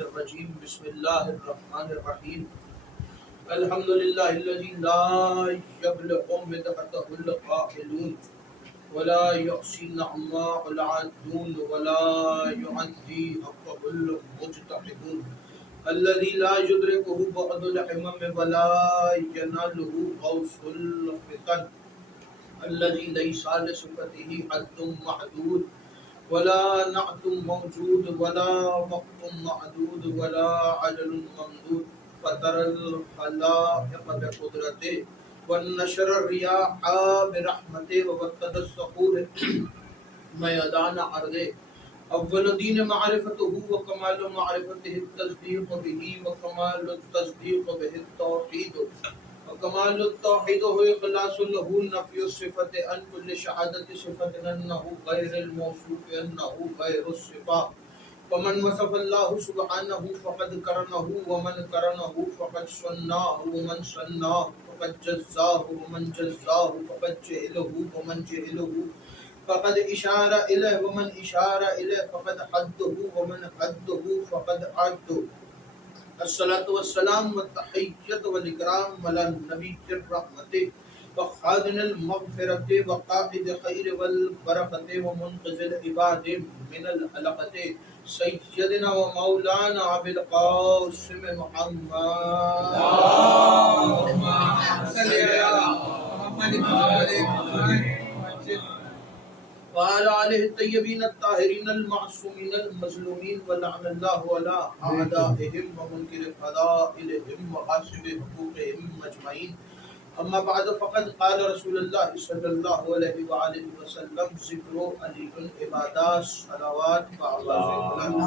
الرجيم بسم الله الرحمن الرحيم الحمد لله الذي لا يبلغ مدحته القائلون ولا يحصي نعماء العادون ولا يعدي حقه المجتهدون الذي لا يدركه بعض الحمم ولا يناله غوث الفتن الذي ليس لصفته حد محدود ولا نعت موجود ولا وقت معدود ولا عجل ممدود فطر الخلائق بقدرته والنشر الرياح برحمته ووقد الصخور میدان عرضه اول دین معرفته وکمال معرفته التصدیق به وکمال التصدیق به التوحید وكمال التوحيد هو إخلاص له نفي الصفة عن كل شهادة صفة أنه غير الموصوف أنه غير الصفة فمن وصف الله سبحانه فقد كرمه ومن كرمه فقد صناه ومن صناه فقد جزاه ومن جزاه فقد جهله ومن جهله فقد إشار إليه ومن إشار إليه فقد حده ومن حده فقد عده الصلاة والسلام والتحية والإكرام على النبي الرحمة وخازن المغفرة وقائد خير والبركة ومنقذ العباد من الحلقة سيدنا ومولانا أبي القاسم محمد اللهم صل على محمد وعلى آله الطيبين الطاهرين المعصومين المظلومين ولعن الله على أعدائهم ومنكر فضائلهم وغاصب حقوقهم أجمعين أما بعد فقد قال رسول الله صلى الله عليه وآله وسلم ذكر علي عبادات صلوات اللهم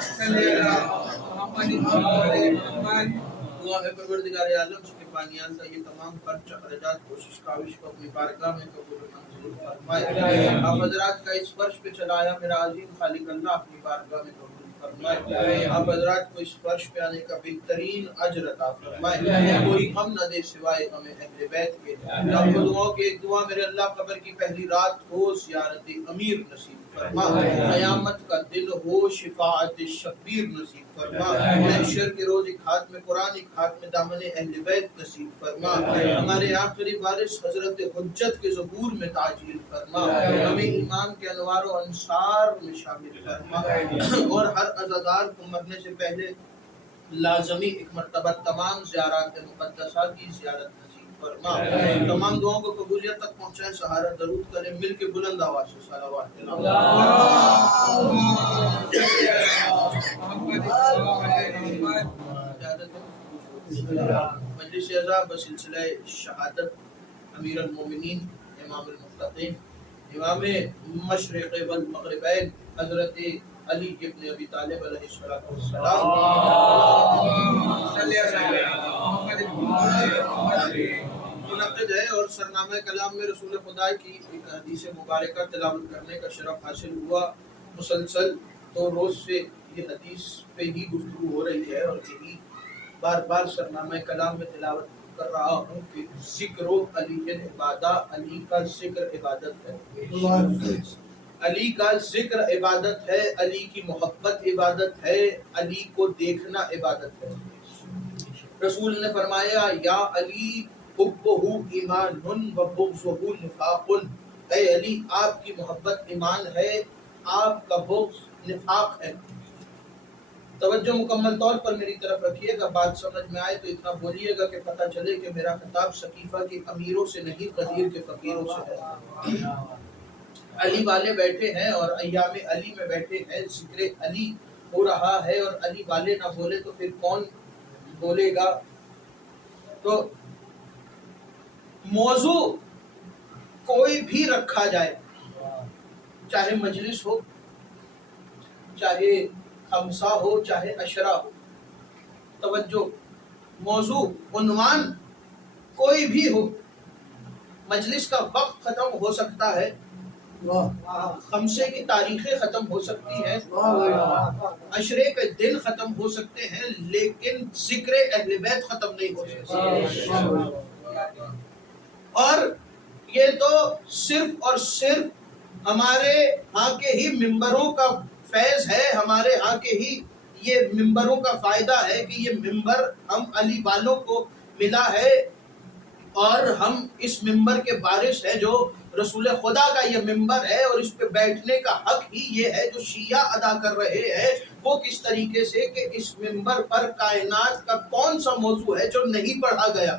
صل على محمد دعا ہے پروردگار عالم اس کے بانیان کا یہ تمام خرچ اخراجات کوشش کاوش کو اپنی بارگاہ میں قبول منظور فرمائے آپ حضرات کا اس فرش پہ چلایا میرا عظیم خالق اللہ اپنی بارگاہ میں قبول فرمائے آپ حضرات کو اس فرش پہ آنے کا بہترین اجر عطا فرمائے کوئی غم نہ دے سوائے ہمیں اہل بیت کے رب دعاؤں کے ایک دعا میرے اللہ قبر کی پہلی رات ہو زیارت امیر نصیب فرما قیامت کا دن ہو شفاعت شبیر نصیب فرما محشر کے روز ایک ہاتھ میں قرآن ایک ہاتھ میں دامن اہل بیت نصیب فرما ہمارے آخری وارث حضرت حجت کے ظہور میں تعجیل فرما ہمیں ایمان کے انوار و انصار میں شامل فرما اور ہر عزادار کو مرنے سے پہلے لازمی ایک مرتبہ تمام زیارات مقدسہ کی زیارت نصیب فرما تمام دعاؤں کو قبولیت تک پہنچائے سہارا درود کریں مل کے بلند آواز سے صلوات مجلس اعزاز بسلسلہ شہادت امیر المومنین امام المتقین امام مشرق والمغربین حضرت علی ابن ابی طالب علیہ السلام منعقد ہے اور سرنامہ کلام میں رسول خدا کی ایک حدیث مبارکہ تلاوت کرنے کا شرف حاصل ہوا مسلسل تو روز سے یہ حدیث پہ ہی گفتگو ہو رہی ہے اور یہی بار بار سرنامہ کلام میں تلاوت کر رہا ہوں کہ ذکر علی عبادہ علی کا ذکر عبادت ہے علی کا ذکر عبادت ہے علی کی محبت عبادت ہے علی کو دیکھنا عبادت ہے رسول نے فرمایا یا علی حبہ ایمان و بغضہ نفاق اے علی آپ کی محبت ایمان ہے آپ کا بغض نفاق ہے توجہ مکمل طور پر میری طرف رکھیے گا بات سمجھ میں آئے تو اتنا بولیے گا کہ پتہ چلے کہ میرا خطاب سقیفہ کے امیروں سے نہیں قدیر کے فقیروں سے ہے علی والے بیٹھے ہیں اور ایام علی میں بیٹھے ہیں ذکر علی ہو رہا ہے اور علی والے نہ بولے تو پھر کون بولے گا تو موضوع کوئی بھی رکھا جائے چاہے مجلس ہو چاہے خمسہ ہو چاہے عشرہ ہو توجہ موضوع عنوان کوئی بھی ہو مجلس کا وقت ختم ہو سکتا ہے خمسے کی تاریخیں ختم ہو سکتی ہیں عشرے کے دن ختم ہو سکتے ہیں لیکن ذکر اہل بیت ختم نہیں ہو سکتا اور یہ تو صرف اور صرف ہمارے ہاں کے ہی ممبروں کا فیض ہے ہمارے ہاں کے ہی یہ ممبروں کا فائدہ ہے کہ یہ ممبر ہم علی والوں کو ملا ہے، اور ہم اس ممبر کے وارث ہیں. جو رسول خدا کا یہ ممبر ہے اور اس پہ بیٹھنے کا حق ہی یہ ہے جو شیعہ ادا کر رہے ہیں. وہ کس طریقے سے کہ اس ممبر پر کائنات کا کون سا موضوع ہے جو نہیں پڑھا گیا؟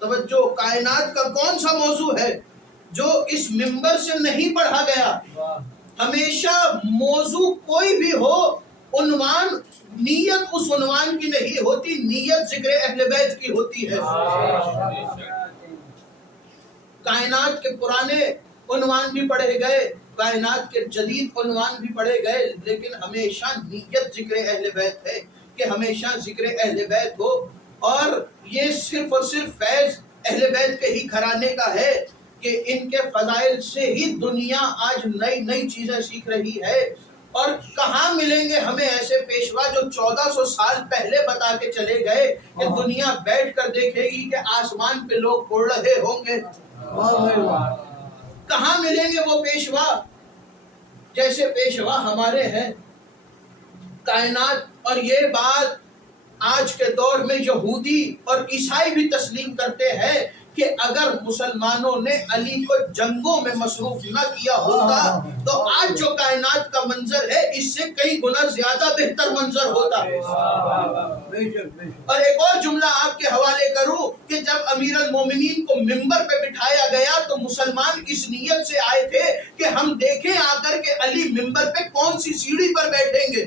توجہ، کائنات کا کون سا موضوع ہے جو اس ممبر سے نہیں پڑھا گیا؟ ہمیشہ موضوع کوئی بھی ہو، عنوان، نیت اس عنوان کی نہیں ہوتی، نیت ذکر اہل بیت کی ہوتی ہے. کائنات کے پرانے عنوان بھی پڑھے گئے، کائنات کے جدید عنوان بھی پڑھے گئے، لیکن ہمیشہ نیت ذکر اہل بیت ہے کہ ہمیشہ ذکر اہل بیت ہو. اور یہ صرف اور صرف فیض اہل بیت کے ہی گھرانے کا ہے کہ ان کے فضائل سے ہی دنیا آج نئی نئی چیزیں سیکھ رہی ہے. اور کہاں ملیں گے ہمیں ایسے پیشوا جو 1400 سال پہلے بتا کے چلے گئے کہ دنیا بیٹھ کر دیکھے گی کہ آسمان پہ لوگ اڑ رہے ہوں گے؟ کہاں ملیں گے وہ پیشوا جیسے پیشوا ہمارے ہیں کائنات. اور یہ بات آج کے دور میں یہودی اور عیسائی بھی تسلیم کرتے ہیں کہ اگر مسلمانوں نے علی کو جنگوں میں مصروف نہ کیا ہوتا تو آج جو کائنات کا منظر ہے اس سے کئی گنا زیادہ بہتر منظر ہوتا. اور ایک اور جملہ آپ کے حوالے کروں کہ جب امیر المومنین کو ممبر پہ بٹھایا گیا تو مسلمان اس نیت سے آئے تھے کہ ہم دیکھیں آ کر کے علی ممبر پہ کون سی سیڑھی پر بیٹھیں گے،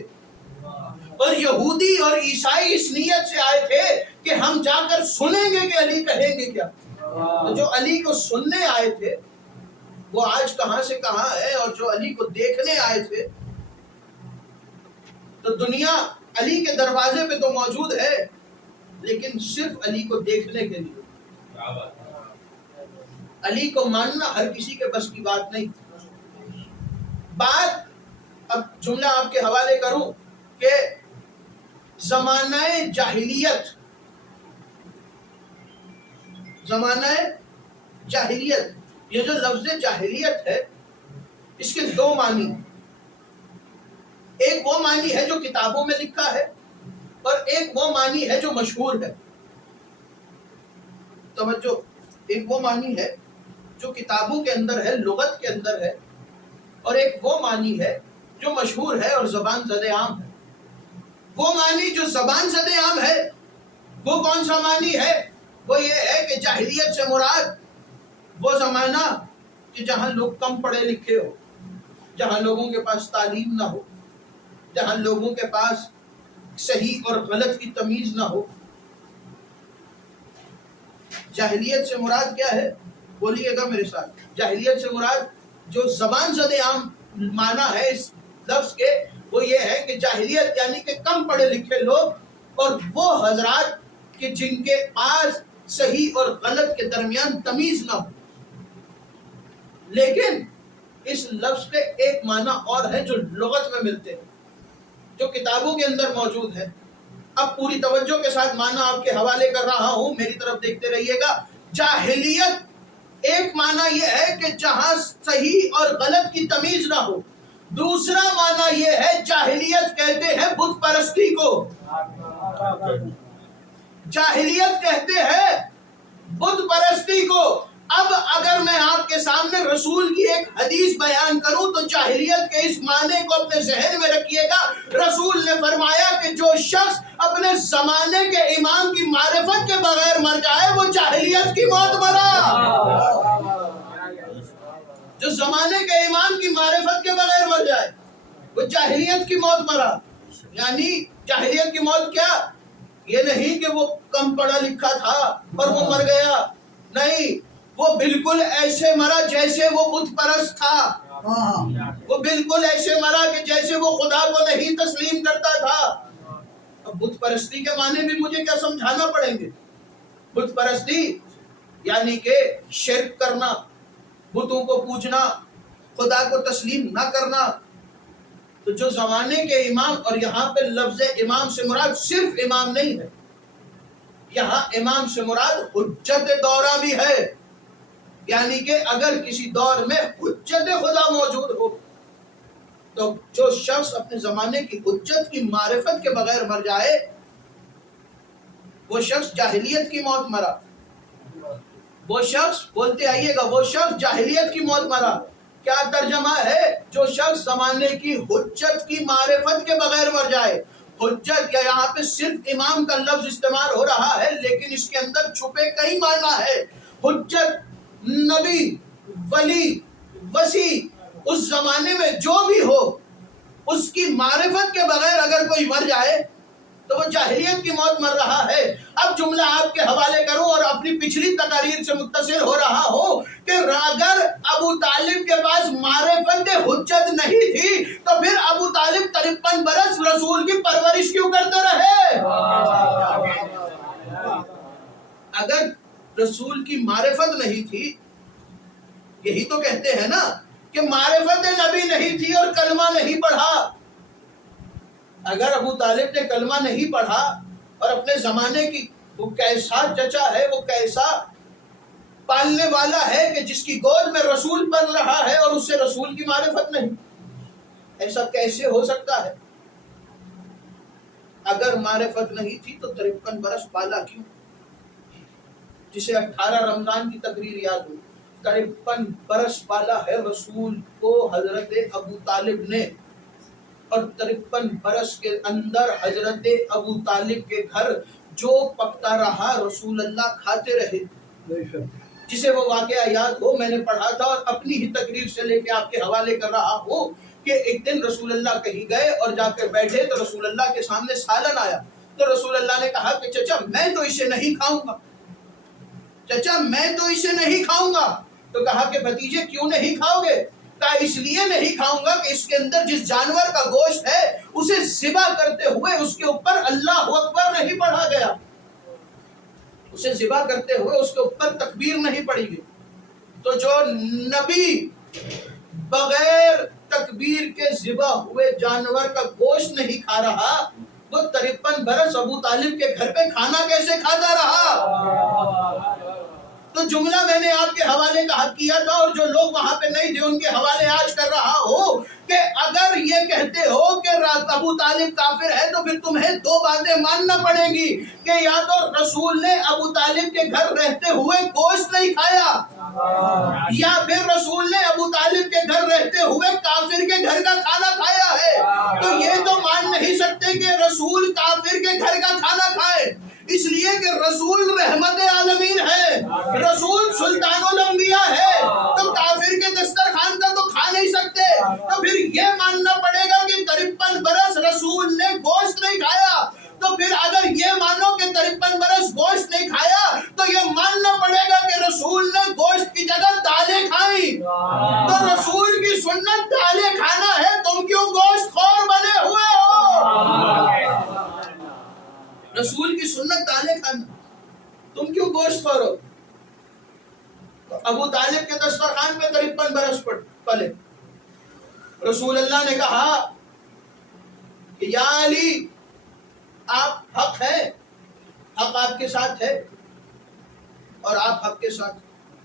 اور یہودی اور عیسائی اس نیت سے آئے تھے کہ ہم جا کر سنیں گے کہ علی کہیں گے کیا. تو جو علی کو سننے آئے تھے وہ آج کہاں سے کہاں ہے، اور جو علی کو دیکھنے آئے تھے تو دنیا علی کے دروازے پہ تو موجود ہے لیکن صرف علی کو دیکھنے کے لیے. علی کو ماننا ہر کسی کے بس کی بات نہیں. بات اب جملہ آپ کے حوالے کروں کہ زمانہ جاہلیت یہ جو لفظ جاہلیت ہے اس کے دو معنی ہیں. ایک وہ معنی ہے جو کتابوں میں لکھا ہے اور ایک وہ معنی ہے جو مشہور ہے. توجہ، ایک وہ معنی ہے جو کتابوں کے اندر ہے، لغت کے اندر ہے، اور ایک وہ معنی ہے جو مشہور ہے اور زبان زد عام ہے. وہ معنی جو زبان زد عام ہے وہ کون سا معنی ہے؟ وہ یہ ہے کہ جاہلیت سے مراد وہ زمانہ کہ جہاں لوگ کم پڑھے لکھے ہو، جہاں لوگوں کے پاس تعلیم نہ ہو، جہاں لوگوں کے پاس صحیح اور غلط کی تمیز نہ ہو. جاہلیت سے مراد کیا ہے؟ بولیے گا میرے ساتھ. جاہلیت سے مراد جو زبان زد عام معنی ہے اس لفظ کے وہ یہ ہے کہ جاہلیت یعنی کہ کم پڑھے لکھے لوگ اور وہ حضرات کہ جن کے پاس صحیح اور غلط کے درمیان تمیز نہ ہو. لیکن اس لفظ کے ایک معنی اور ہے جو لغت میں ملتے ہیں، جو کتابوں کے اندر موجود ہے. اب پوری توجہ کے ساتھ معنی آپ کے حوالے کر رہا ہوں، میری طرف دیکھتے رہیے گا. جاہلیت ایک معنی یہ ہے کہ جہاں صحیح اور غلط کی تمیز نہ ہو. دوسرا معنی یہ ہے جاہلیت کہتے ہیں بت پرستی کو. جاہلیت کہتے ہیں بت پرستی کو. اب اگر میں آپ کے سامنے رسول کی ایک حدیث بیان کروں تو جاہلیت کے اس معنی کو اپنے ذہن میں رکھیے گا. رسول نے فرمایا کہ جو شخص اپنے زمانے کے امام کی معرفت کے بغیر مر جائے وہ جاہلیت کی موت مرا. جو زمانے کے امام کی معرفت کے بغیر مر جائے وہ جاہلیت کی موت مرا. یعنی جاہلیت کی موت کیا؟ یہ نہیں کہ وہ کم پڑھا لکھا تھا اور وہ مر گیا، نہیں، وہ بالکل ایسے مرا جیسے وہ بت پرست تھا. وہ بالکل ایسے مرا کہ جیسے وہ خدا کو نہیں تسلیم کرتا تھا. اب بت پرستی کے معنی بھی مجھے کیا سمجھانا پڑیں گے؟ بت پرستی یعنی کہ شرک کرنا، بتوں کو پوجنا، خدا کو تسلیم نہ کرنا. تو جو زمانے کے امام، اور یہاں پہ لفظ امام سے مراد صرف امام نہیں ہے، یہاں امام سے مراد حجت دورہ بھی ہے. یعنی کہ اگر کسی دور میں حجت خدا موجود ہو تو جو شخص اپنے زمانے کی حجت کی معرفت کے بغیر مر جائے وہ شخص جاہلیت کی موت مرا. وہ شخص، بولتے آئیے گا، وہ شخص جاہلیت کی موت مرا. کیا ترجمہ ہے؟ جو شخص زمانے کی حجت کی معرفت کے بغیر مر جائے. حجت یا یہاں پہ صرف امام کا لفظ استعمال ہو رہا ہے لیکن اس کے اندر چھپے کئی معنی ہے. حجت، نبی، ولی، وسیع، اس زمانے میں جو بھی ہو اس کی معرفت کے بغیر اگر کوئی مر جائے تو وہ جاہلیت کی موت مر رہا ہے. اب جملہ آپ کے حوالے کروں اور اپنی پچھلی تقاریر سے متصل ہو رہا ہو کہ اگر ابو طالب کے پاس معرفت حجت نہیں تھی تو پھر ابو طالب 53 برس رسول کی پرورش کیوں کرتے رہے؟ اگر رسول کی معرفت نہیں تھی، یہی تو کہتے ہیں نا کہ معرفت نبی نہیں تھی اور کلمہ نہیں پڑھا. اگر ابو طالب نے کلمہ نہیں پڑھا اور اپنے زمانے کی وہ کیسا چچا ہے، وہ کیسا پالنے والا ہے کہ جس کی گود میں رسول پل رہا ہے اور اس سے رسول کی معرفت نہیں، ایسا کیسے ہو سکتا ہے؟ اگر معرفت نہیں تھی تو 53 برس پالا کیوں؟ جسے 18 رمضان کی تقریر یاد ہو، 53 برس پالا ہے رسول کو حضرت ابو طالب نے، اور 53 برس کے اندر حضرت ابو طالب کے گھر جو پکتا رہا رسول اللہ کھاتے رہے. جسے وہ واقعہ یاد ہو، میں نے پڑھا تھا اور اپنی ہی تقریر سے لے کے آپ کے حوالے کر رہا ہوں کہ ایک دن رسول اللہ کہیں گئے اور جا کر بیٹھے تو رسول اللہ کے سامنے سالن آیا. تو رسول اللہ نے کہا کہ چچا میں تو اسے نہیں کھاؤں گا، چچا میں تو اسے نہیں کھاؤں گا. تو کہا کہ بھتیجے کیوں نہیں کھاؤ گے؟ کہا اس لیے نہیں کھاؤں گا کہ اس کے اندر جس جانور کا گوشت ہے اسے ذبح کرتے ہوئے اس کے اوپر اللہ اکبر نہیں پڑھا گیا، اسے ذبح کرتے ہوئے اس کے اوپر تکبیر نہیں پڑھی گئی. تو جو نبی بغیر تکبیر کے ذبح ہوئے جانور کا گوشت نہیں کھا رہا، وہ 53 برس ابو طالب کے گھر پہ کھانا کیسے کھاتا رہا؟ تو جملہ میں نے آپ کے حوالے کیا تھا اور جو لوگ وہاں پہ نہیں تھے ان کے حوالے آج کر رہا ہوں کہ اگر یہ کہتے ہو کہ ابو طالب کافر ہے تو پھر تمہیں 2 باتیں ماننا پڑیں گی کہ یا تو رسول نے ابو طالب کے گھر رہتے ہوئے گوشت نہیں کھایا، یا پھر رسول نے ابو طالب کے گھر رہتے ہوئے کافر کے گھر کا کھانا کھایا ہے. تو یہ تو مان نہیں سکتے کہ رسول کافر کے گھر کا کھانا کھائے، اس لیے کہ رسول رحمت عالمین ہے، رسول سلطان الانبیاء ہے، تو کافر کے دسترخوان کا تو کھا نہیں سکتے. تو پھر یہ ماننا پڑے گا کہ 53 برس رسول نے گوشت نہیں کھایا. تو پھر اگر یہ مانو کہ 53 برس گوشت نہیں کھایا تو یہ ماننا پڑے گا کہ رسول نے گوشت کی جگہ دالیں کھائیں. تو رسول کی سنت دالیں کھانا ہے، تم کیوں گوشت خور بنے ہوئے ہو؟ رسول کی سنت دالیں کھانا، تم کیوں گوشت خور ہو؟ ابو طالب کے دسترخوان پہ 53 برس پلے. رسول اللہ نے کہا کہ یا علی آپ حق ہیں، حق آپ کے ساتھ ہے اور آپ حق کے ساتھ،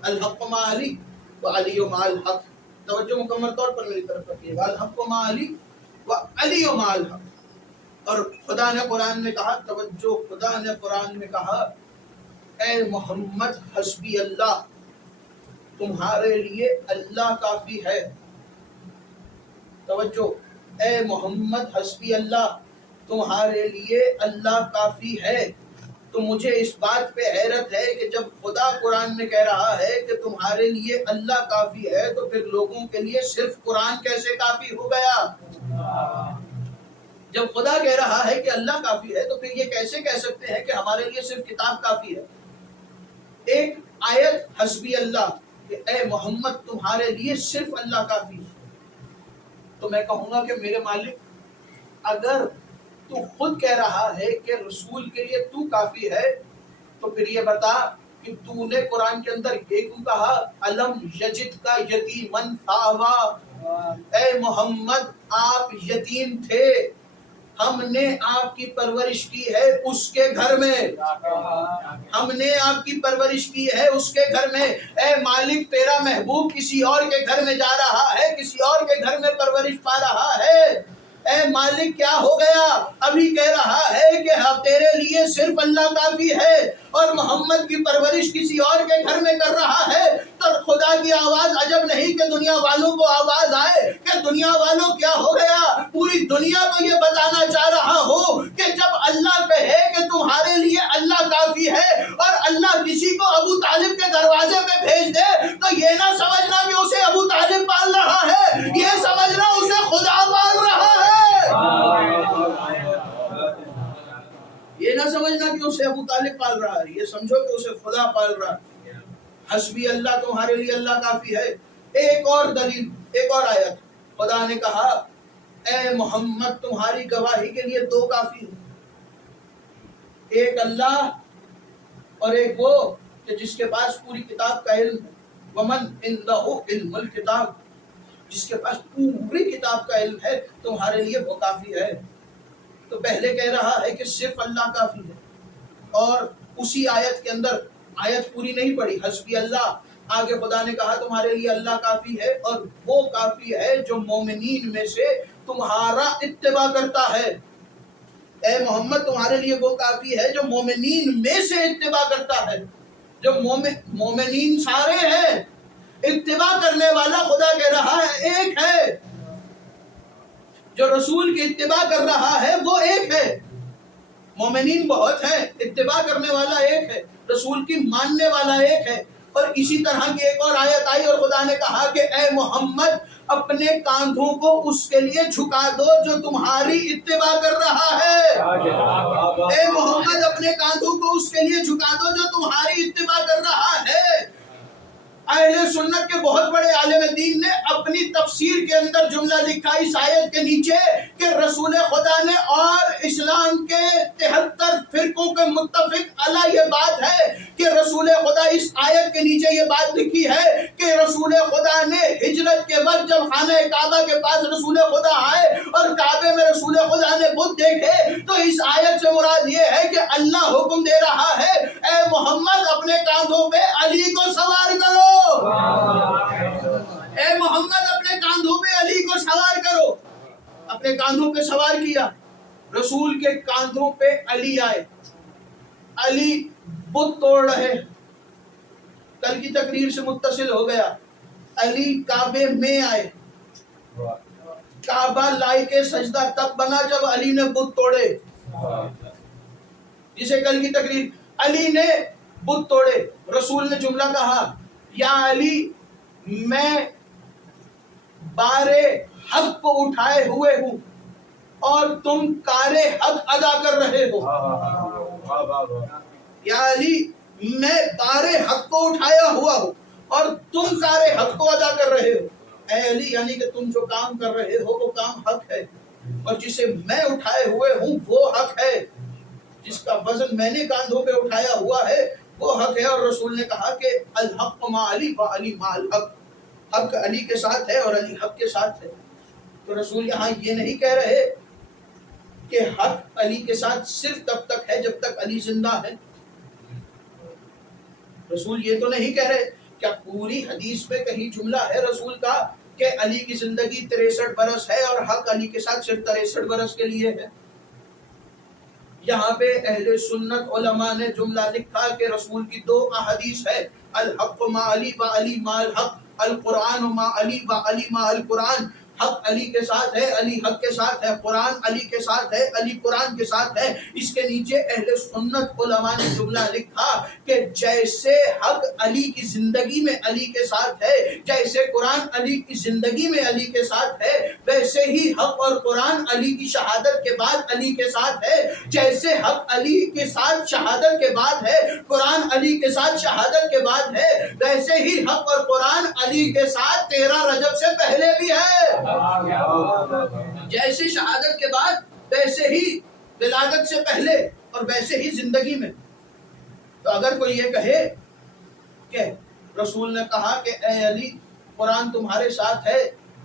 الحق مع علی وعلی مع الحق. توجہ مکمل طور پر میری طرف رکھیے گا، الحق مع علی وعلی مع الحق. اور خدا نے قرآن میں کہا، توجہ، خدا نے قرآن میں کہا اے محمد حسبی اللہ، تمہارے لیے اللہ کافی ہے. توجہ، اے محمد حسبی اللہ، تمہارے لیے اللہ کافی ہے. تو مجھے اس بات پہ حیرت ہے کہ جب خدا قرآن میں کہہ رہا ہے کہ تمہارے لیے اللہ کافی ہے تو پھر لوگوں کے لیے صرف قرآن کیسے کافی ہو گیا؟ جب خدا کہہ رہا ہے کہ اللہ کافی ہے تو پھر یہ کیسے کہہ سکتے ہیں کہ ہمارے لیے صرف کتاب کافی ہے؟ ایک آیت حسبی اللہ کہ اے محمد تمہارے لیے صرف اللہ کافی ہے. تو میں کہوں گا کہ میرے مالک، اگر تو خود کہہ رہا ہے کہ رسول کے لیے تو کافی ہے تو پھر یہ بتا کہ تو نے قرآن کے اندر یہ کیوں کہا الم یجد کا یتیمن فآوا؟ اے محمد آپ یتیم تھے ہم نے آپ کی پرورش کی ہے اس کے گھر میں، ہم نے آپ کی پرورش کی ہے اس کے گھر میں۔ اے مالک تیرا محبوب کسی اور کے گھر میں جا رہا ہے، کسی اور کے گھر میں پرورش پا رہا ہے، اے مالک کیا ہو گیا؟ ابھی کہہ رہا ہے کہ ہاں تیرے لیے صرف اللہ کافی ہے، اور محمد کی پرورش کسی اور کے گھر میں کر رہا ہے۔ تو خدا کی آواز عجب نہیں کہ دنیا والوں کو آواز آئے کہ دنیا والوں کیا ہو گیا؟ پوری دنیا کو یہ بتانا چاہ رہا ہوں کہ جب اللہ کہے کہ تمہارے لیے اللہ کافی ہے، اور اللہ کسی کو ابو طالب کے دروازے پہ بھیج دے، تو یہ نہ سمجھنا کہ اسے ابو طالب پال رہا ہے، یہ سمجھنا اسے خدا پال رہا ہے۔ یہ نہ سمجھنا کہ اسے ابو طالب پال رہا ہے، یہ سمجھو کہ اسے خدا پال رہا ہے۔ حسبی اللہ، تمہارے لیے اللہ کافی ہے۔ ایک اور دلیل، ایک اور آیت، خدا نے کہا اے محمد تمہاری گواہی کے لیے دو کافی ہیں، ایک اللہ اور ایک وہ کہ جس کے پاس پوری کتاب کا علم ہے۔ ومن عنده علم الکتاب، جس کے پاس پوری کتاب کا علم ہے، تمہارے لیے وہ کافی ہے۔ تو پہلے کہہ رہا ہے کہ صرف اللہ کافی ہے، اور اسی آیت کے اندر، آیت پوری نہیں پڑھی، حسبی اللہ، آگے خدا نے کہا تمہارے لیے اللہ کافی ہے، اور وہ کافی ہے جو مومنین میں سے تمہارا اتباع کرتا ہے۔ اے محمد تمہارے لیے وہ کافی ہے جو مومنین میں سے اتباع کرتا ہے۔ جو مومنین سارے ہیں، اتباع کرنے والا خدا کہہ رہا ہے ایک ہے، جو رسول کی اتباع کر رہا ہے وہ ایک ہے۔ مومنین بہت ہیں، اتباع کرنے والا ایک ہے، رسول کی ماننے والا ایک ہے۔ اور اسی طرح کی ایک اور آیت آئی اور خدا نے کہا کہ اے محمد اپنے کاندھوں کو اس کے لیے جھکا دو جو تمہاری اتباع کر رہا ہے۔ اے محمد اپنے کاندھوں کو اس کے لیے جھکا دو جو تمہاری اتباع کر رہا ہے۔ اہل سنت کے بہت بڑے عالم دین نے اپنی تفسیر کے اندر جملہ لکھا اس آیت کے نیچے کہ رسول خدا نے، اور اسلام کے 73 فرقوں کے متفق علیہ یہ بات ہے کہ رسول خدا اس آیت کے نیچے یہ بات لکھی ہے کہ رسول خدا نے ہجرت کے وقت جب خانہ کعبہ کے پاس رسول خدا آئے اور کعبے میں رسول خدا نے بت دیکھے، تو اس آیت سے مراد یہ ہے کہ اللہ حکم دے رہا ہے اے محمد اپنے کاندھوں پہ علی کو سوار کرو، اے محمد اپنے کاندھوں پہ علی کو سوار کرو۔ اپنے کاندھوں پہ سوار کیا، رسول کے کاندھوں پہ علی آئے، علی بت توڑ رہے، کل کی تقریر سے متصل ہو گیا، علی کعبے میں آئے، کعبہ لائق سجدہ تب بنا جب علی نے بت توڑے، جسے کل کی تقریر، علی نے بت توڑے، رسول نے جملہ کہا یا علی میں بارے حق کو اٹھائے ہوئے ہوں اور تم کار حق ادا کر رہے ہو۔ یا علی میں بار حق کو اٹھایا ہوا ہوں اور تم کار حق کو ادا کر رہے ہو۔ اے علی یعنی کہ تم جو کام کر رہے ہو وہ کام حق ہے، اور جسے میں اٹھائے ہوئے ہوں وہ حق ہے، جس کا وزن میں نے کاندھوں پہ اٹھایا ہوا ہے وہ حق ہے۔ اور رسول نے کہا کہ الحق مع علی و علی مع الحق، حق علی کے ساتھ ہے اور علی حق کے ساتھ ہے۔ تو رسول یہاں یہ نہیں کہہ رہے کہ حق علی کے ساتھ صرف تب تک ہے جب تک علی زندہ ہے، رسول یہ تو نہیں کہہ رہے۔ کیا پوری حدیث میں کہیں جملہ ہے رسول کا کہ علی کی زندگی 63 برس ہے اور حق علی کے ساتھ صرف 63 برس کے لیے ہے؟ یہاں پہ اہل سنت علماء نے جملہ لکھا کہ رسول کی 2 احادیث ہے، الحق مع علی و علی مع الحق، القرآن مع علی و علی مع القرآن، حق علی کے ساتھ ہے، علی حق کے ساتھ ہے، قرآن علی کے ساتھ ہے، علی قرآن کے ساتھ ہے۔ اس کے نیچے اہل سنت علماء نے جملہ لکھا کہ جیسے حق علی کی زندگی میں علی کے ساتھ ہے، جیسے قرآن علی کی زندگی میں علی کے ساتھ ہے، ویسے ہی حق اور قرآن علی کی شہادت کے بعد علی کے ساتھ ہے۔ جیسے حق علی کے ساتھ شہادت کے بعد ہے، قرآن علی کے ساتھ شہادت کے بعد ہے، ویسے ہی حق اور قرآن علی کے ساتھ 13 رجب سے پہلے بھی ہے۔ جیسے شہادت کے بعد ویسے ہی ولادت سے پہلے اور ویسے ہی زندگی میں۔ تو اگر کوئی یہ کہے کہ رسول نے کہا کہ اے علی قرآن تمہارے ساتھ ہے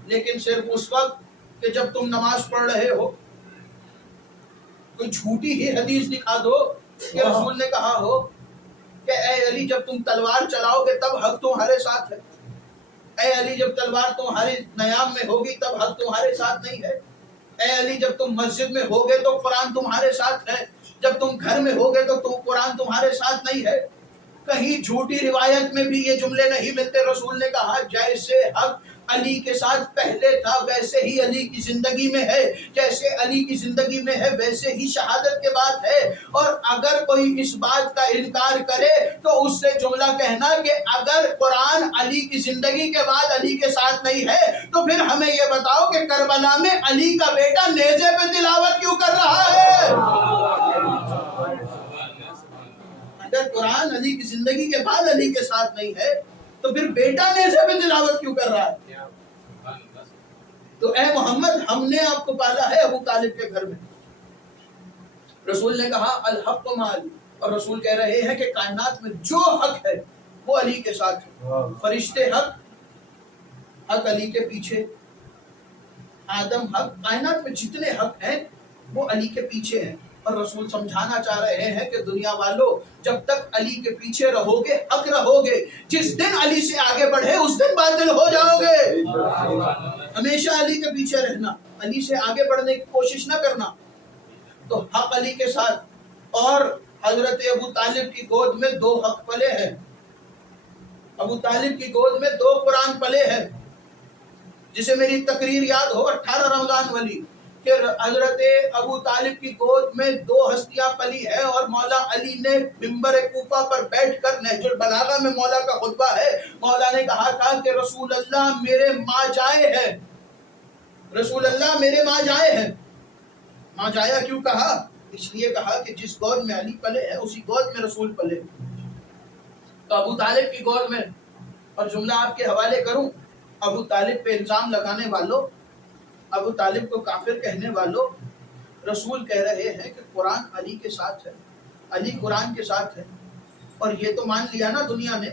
لیکن صرف اس وقت کہ جب تم نماز پڑھ رہے ہو، کوئی جھوٹی ہی حدیث دکھا دو کہ رسول نے کہا ہو کہ اے علی جب تم تلوار چلاؤ گے تب حق تمہارے ساتھ ہے، اے علی جب تلوار تمہاری نیام میں ہوگی تب حق تمہارے ساتھ نہیں ہے، اے علی جب تم مسجد میں ہوگے تو قرآن تمہارے ساتھ ہے، جب تم گھر میں ہوگے تو قرآن تمہارے ساتھ نہیں ہے۔ کہیں جھوٹی روایت میں بھی یہ جملے نہیں ملتے۔ رسول نے کہا جیسے حق علی کے ساتھ پہلے تھا ویسے ہی علی کی زندگی میں ہے، جیسے علی کی زندگی میں ہے ویسے ہی شہادت کے بعد ہے۔ اور اگر کوئی اس بات کا انکار کرے تو اس سے جملہ کہنا کہ اگر قرآن علی کی زندگی کے بعد علی کے ساتھ نہیں ہے تو پھر ہمیں یہ بتاؤ کہ کربلا میں علی کا بیٹا نیزے پہ تلاوت کیوں کر رہا ہے؟ اگر قرآن علی کی زندگی کے بعد علی کے ساتھ نہیں ہے تو پھر بیٹا نیزے پہ تلاوت کیوں کر رہا ہے؟ تو اے محمد ہم نے آپ کو پالا ہے ابو طالب کے گھر میں۔ رسول نے کہا الحق مالی، اور رسول کہہ رہے ہیں کہ کائنات میں جو حق ہے وہ علی کے ساتھ ہے۔ فرشتے حق علی کے پیچھے، آدم حق، کائنات میں جتنے حق ہیں وہ علی کے پیچھے ہیں۔ اور رسول سمجھانا چاہ رہے ہیں کہ دنیا والوں جب تک علی کے پیچھے رہو گے حق رہو گے، جس دن علی سے آگے بڑھے اس دن باطل ہو جاؤ گے۔ ہمیشہ علی کے پیچھے رہنا، علی سے آگے بڑھنے کی کوشش نہ کرنا۔ تو حق علی کے ساتھ، اور حضرت ابو طالب کی گود میں 2 حق پلے ہیں۔ ابو طالب کی گود میں 2 قرآن پلے ہیں، جسے میری تقریر یاد ہو 18 رمضان والی، کہ حضرت ابو طالب کی گود میں 2 ہستیاں پلی ہے، اور مولا علی نے منبر کوفہ پر بیٹھ کر نہج البلاغہ میں مولا کا خطبہ ہے، مولا نے کہا تھا کہ رسول اللہ میرے ماں جائے ہیں، رسول اللہ میرے ماں جائے ہیں۔ ماں جایا کیوں کہا؟ اس لیے کہا کہ جس گود میں علی پلے ہے اسی گود میں رسول پلے۔ تو ابو طالب کی گود میں، اور جملہ آپ کے حوالے کروں، ابو طالب پہ الزام لگانے والوں، ابو طالب کو کافر کہنے والوں، رسول کہہ رہے ہیں کہ قرآن علی کے ساتھ ہے، علی قرآن کے ساتھ ہے۔ اور یہ تو مان لیا نا دنیا نے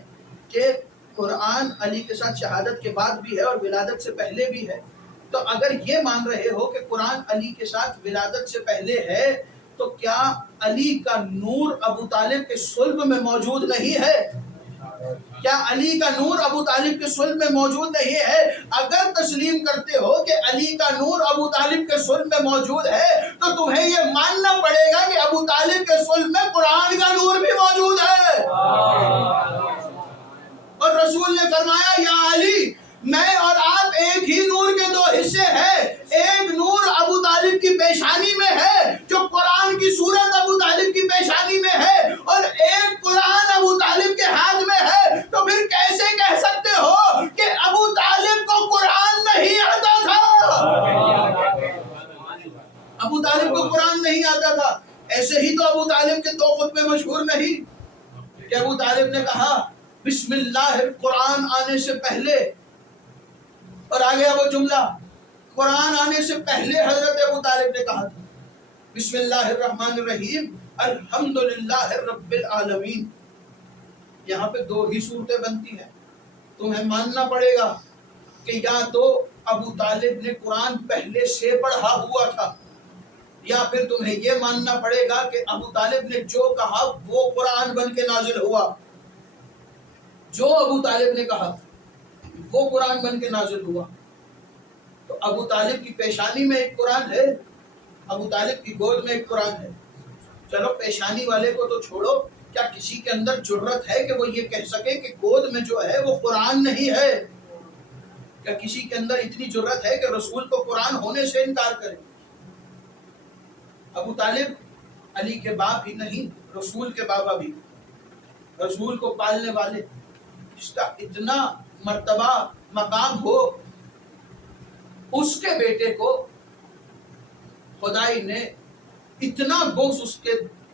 کہ قرآن علی کے ساتھ شہادت کے بعد بھی ہے اور ولادت سے پہلے بھی ہے۔ تو اگر یہ مان رہے ہو کہ قرآن علی کے ساتھ ولادت سے پہلے ہے تو کیا علی کا نور ابو طالب کے صلب میں موجود نہیں ہے؟ کیا علی کا نور ابو طالب کے صلب میں موجود نہیں ہے؟ اگر تسلیم کرتے ہو کہ علی کا نور ابو طالب کے صلب میں موجود ہے تو تمہیں یہ ماننا پڑے گا کہ ابو طالب کے صلب میں قرآن کا نور بھی موجود ہے۔ اور رسول نے فرمایا یا علی میں اور آپ ایک ہی نور کے 2 حصے ہیں، ایک نور ابو طالب کی پیشانی میں ہے جو قرآن کی صورت ابو طالب کی پیشانی میں ہے، اور ایک قرآن ابو طالب کے ہاتھ میں ہے۔ تو پھر کیسے کہہ سکتے ہو کہ ابو طالب کو قرآن نہیں آتا تھا؟ ابو طالب کو قرآن نہیں آتا تھا۔ ایسے ہی تو ابو طالب کے 2 خطبے مشہور نہیں کہ ابو طالب نے کہا بسم اللہ القرآن آنے سے پہلے، اور آ گیا وہ جملہ قرآن آنے سے پہلے حضرت ابو طالب نے کہا تھا بسم اللہ الرحمن الرحیم الحمدللہ رب العالمین۔ یہاں پہ 2 ہی صورتیں بنتی ہیں۔ تمہیں ماننا پڑے گا کہ یا تو ابو طالب نے قرآن پہلے سے پڑھا ہوا تھا، یا پھر تمہیں یہ ماننا پڑے گا کہ ابو طالب نے جو کہا وہ قرآن بن کے نازل ہوا، جو ابو طالب نے کہا وہ قرآن بن کے نازل ہوا۔ تو ابو طالب کی پیشانی میں ایک قرآن ہے، ابو طالب کی گود میں ایک قرآن ہے۔ چلو پیشانی والے کو تو چھوڑو، کیا کسی کے اندر جرت ہے کہ وہ یہ کہہ سکے کہ گود میں جو ہے وہ قرآن نہیں ہے؟ کیا کسی کے اندر اتنی جرت ہے کہ رسول کو قرآن ہونے سے انکار کرے؟ ابو طالب علی کے باپ ہی نہیں، رسول کے بابا بھی، رسول کو پالنے والے، جس کا اتنا مرتبہ مقام ہو، اس کے بیٹے کو خدائی نے اتنا بغض اس کے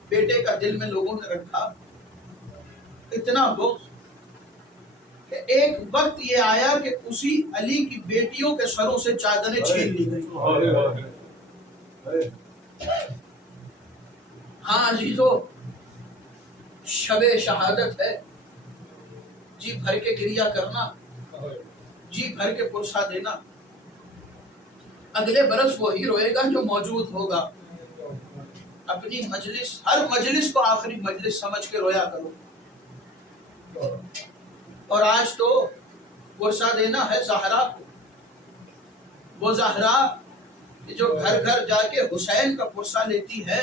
بیٹے کا دل میں لوگوں نے رکھا، اتنا بغض کہ ایک وقت یہ آیا کہ اسی علی کی بیٹیوں کے سروں سے چادریں چھین لی گئی۔ ہاں عزیزو، شب شہادت ہے، جی بھر کے گریہ کرنا، جی بھر کے پرسہ دینا۔ اگلے برس وہی روئے گا جو موجود ہوگا، اپنی مجلس، ہر مجلس کو آخری مجلس سمجھ کے رویا کرو. اور آج تو پرسہ دینا ہے زہرا کو، وہ زہرا جو گھر گھر جا کے حسین کا پرسہ لیتی ہے.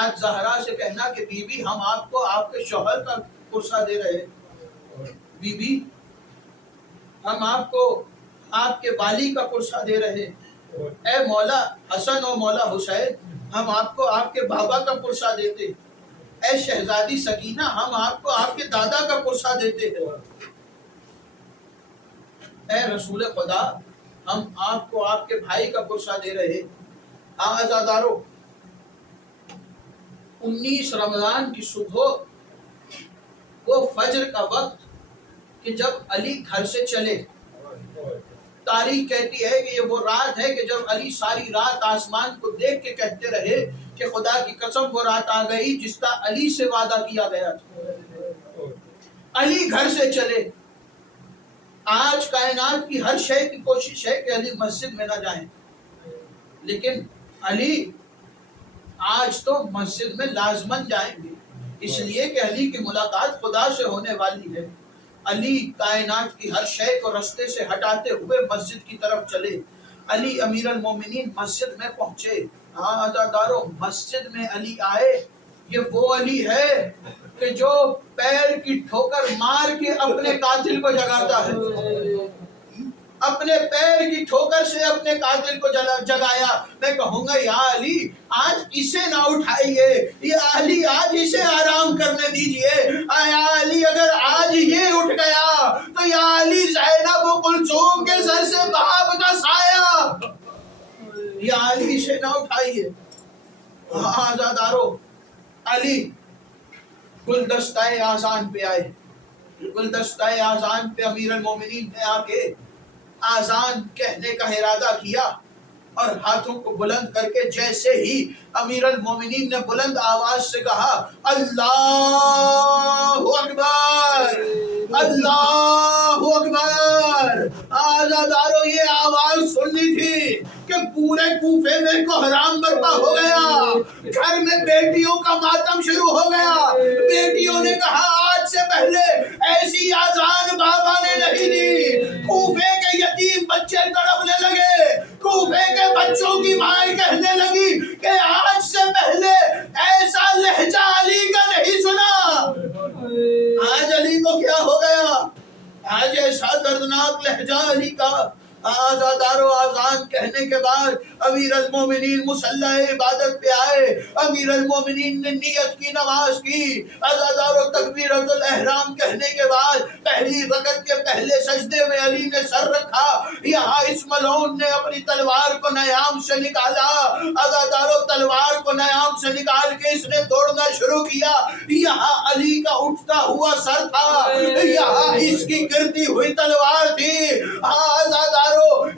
آج زہرا سے کہنا کہ بی بی ہم آپ کو آپ کے شوہر کا پرسہ دے رہے ہیں، بی بی ہم آپ کو آپ کے والی کا پرسہ دے رہے ہیں، اے مولا حسن و مولا حسین ہم آپ کو آپ کے بابا کا پرسہ دیتے، اے شہزادی سکینہ ہم آپ کو آپ کے دادا کا پرسہ دیتے ہیں، اے رسول خدا ہم آپ کو آپ کے بھائی کا پرسہ دے رہے. آزادارو 19 رمضان کی صبح وہ فجر کا وقت کہ جب علی گھر سے چلے، تاریخ کہتی ہے کہ یہ وہ رات ہے کہ جب علی ساری رات آسمان کو دیکھ کے کہتے رہے کہ خدا کی قسم وہ رات آ گئی جس کا علی سے وعدہ کیا گیا تھا. علی گھر سے چلے. آج کائنات کی ہر شے کی کوشش ہے کہ علی مسجد میں نہ جائیں، لیکن علی آج تو مسجد میں لازمن جائیں گے، اس لیے کہ علی کی ملاقات خدا سے ہونے والی ہے. علی کائنات کی ہر شے کو رستے سے ہٹاتے ہوئے مسجد کی طرف چلے. علی امیر المومنین مسجد میں پہنچے. ہاں عزادارو مسجد میں علی آئے. یہ وہ علی ہے کہ جو پیر کی ٹھوکر مار کے اپنے قاتل کو جگاتا ہے، اپنے پیر کی ٹھوکر سے اپنے قاتل کو جگایا. میں کہوں گا یا علی آج اسے نہ اٹھائیے، یا علی آج اسے آرام کرنے دیجئے. یا علی اگر آج یہ اٹھ گیا تو یا علی زینب و کلثوم کے سر سے باب کا سایہ. یا علی اسے نہ اٹھائیے. آزادارو علی گلدستہ آذان پہ آئے. گلدستہ آذان پہ امیر المومنین نے آ کے آذان کہنے کا ارادہ کیا اور ہاتھوں کو بلند کر کے جیسے ہی امیر المومنین نے بلند آواز سے کہا اللہ اکبر اللہ اکبر. آزادارو یہ آواز سننی تھی کہ پورے کوفے میں کوہرام برپا ہو گیا، گھر میں بیٹیوں کا ماتم شروع ہو گیا. بیٹیوں نے کہا آج سے پہلے ایسی آذان بابا نے نہیں دی. کوفے کے یتیم بچے تڑپنے لگے. کوفے کے بچوں کی مائیں کہنے لگی کہ آج سے پہلے ایسا لہجہ علی کا نہیں سنا. آج علی کو کیا ہو گیا؟ آج ایسا دردناک لہجہ علی کا. آزادارو آذان کہنے کے بعد امیر المومنین مصلی عبادت پہ آئے. امیر المومنین نے نیت کی، نماز کی. آزادارو تکبیرۃ الاحرام کہنے کے بعد پہلی رکعت کے پہلے سجدے میں علی نے سر رکھا. یہاں اس ملعون نے اپنی تلوار کو نیام سے نکالا. آزادارو تلوار کو نیام سے نکال کے اس نے دوڑنا شروع کیا. یہاں علی کا اٹھتا ہوا سر تھا، یہاں اس کی گرتی ہوئی تلوار تھی. آزادارو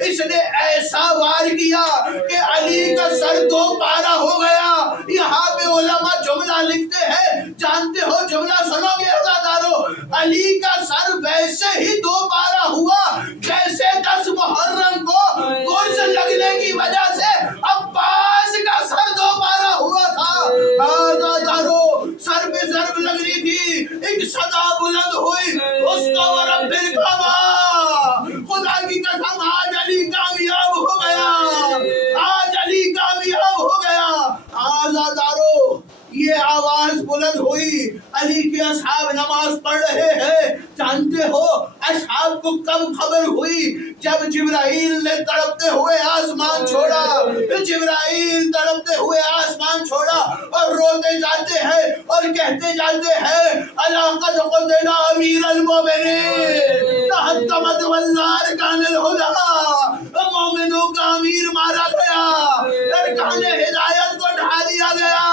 اس نے ایسا وار کیا کہ علی کا سر دو پارا ہو گیا. یہاں پہ علماء جملہ لکھتے ہیں، جانتے ہو جملہ سنو گے عزادارو؟ علی کا سر ویسے ہی دو پارا ہوا جیسے 10 محرم کو گرز لگنے کی وجہ سے عباس کا سر دو پارا ہوا تھا. عزادارو سر پہ ضرب لگ رہی تھی. ایک صدا بلند ہوئی اس کو رب الکعبہ، خدا کی قسم آج علی کامیاب ہو گیا، آج علی کامیاب ہو گیا. آزادارو یہ آواز بلند ہوئی. علی کے اصحاب نماز پڑھ رہے ہیں. جانتے ہو اصحاب کو کب خبر ہوئی؟ جب جبرائیل نے تڑپتے ہوئے آسمان چھوڑا. جبرائیل تڑپتے ہوئے آسمان چھوڑا اور روتے جاتے ہیں اور کہتے جاتے ہیں الا قد قتل امیر المومنین تحطمت والنار کان الہدی. مومنوں کا امیر مارا گیا، ارکان ہدایت کو ڈھا دیا گیا.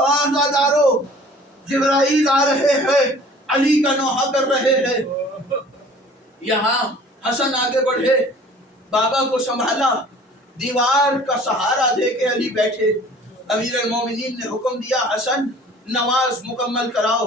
آزادارو جبرائیل آ رہے ہیں، علی کا نوحہ کر رہے ہیں. یہاں حسن آگے بڑھے، بابا کو سنبھالا، دیوار کا سہارا دے کے علی بیٹھے. امیر المومنین نے حکم دیا حسن نماز مکمل کراؤ.